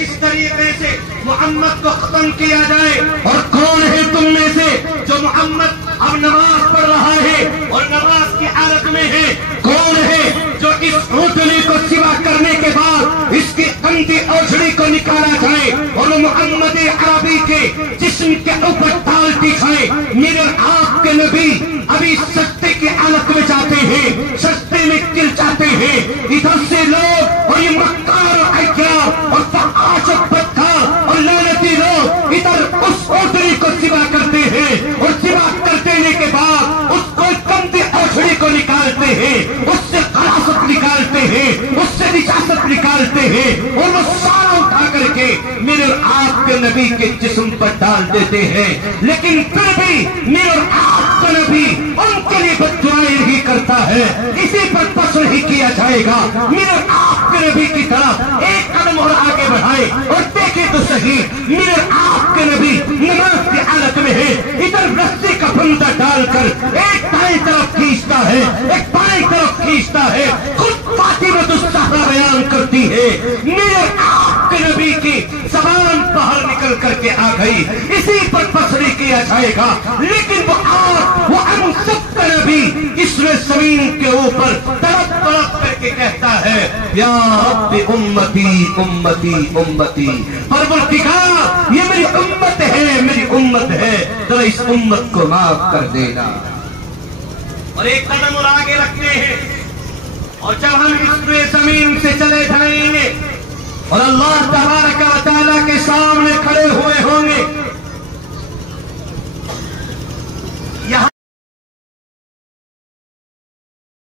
کس طریقے سے محمد کو ختم کیا جائے، اور کون ہے تم میں سے جو محمد اب نماز پڑھ رہا ہے اور نماز کی حالت میں ہے، کون ہے جو اس اونٹنی کو سوا کرنے کے بعد اس کی اندھی اوجھڑی کو نکالا جائے اور محمد عربی کے جسم کے اوپر ڈال دی جائے۔ میرے آپ کے نبی ابھی سجدے کی حالت میں جاتے ہیں، سجدے میں گر جاتے ہیں، ادھر سے لوگ اور یہ مکار اور عیار اور فحاش اور بدکار اور لعنتی لوگ ادھر اس اونٹنی کو سوا کرتے ہیں، اور سوا کر دینے کے بعد اس کو کندھی اوجھڑی کو نکالتے ہیں، اس سے خلاصت نکالتے ہیں، اس سے نجاست نکالتے ہیں، اور وہ سارا اٹھا کر کے میرے اور آپ کے نبی کے جسم پر ڈال دیتے ہیں۔ لیکن پھر بھی میرے اور آپ کا نبی ان کے لیے بد دعائیں نہیں کرتا ہے، اسی پر بس نہیں کیا جائے گا۔ میرے اور آپ کے نبی کی طرف ایک قدم اور آگے بڑھائے اور دیکھیں تو صحیح، میرے اور آپ کے نبی نماز کی حالت میں ہے، ادھر رسی کا پھندا ڈال کر ایک دائیں طرف کھینچتا ہے، ایک بائیں طرف کھینچتا ہے، خود فاطمہ الزہرا بیان کرتی ہے میرے آپ کے نبی کی زبان باہر نکل کر کے آ گئی، اسی پر بصری کیا جائے گا۔ لیکن وہ آج وہ ہم سب کا نبی اس میں زمین کے اوپر تڑپ تڑپ کر کے کہتا ہے یا رب امتی امتی امتی، پروردگار یہ میری امت ہے، میری امت ہے، تو اس امت کو معاف کر دینا۔ اور ایک قدم اور آگے رکھتے ہیں، اور جب ہم اس میں زمین سے چلے جائیں گے اور اللہ تبارک و تعالیٰ کے سامنے کھڑے ہوئے ہوں گے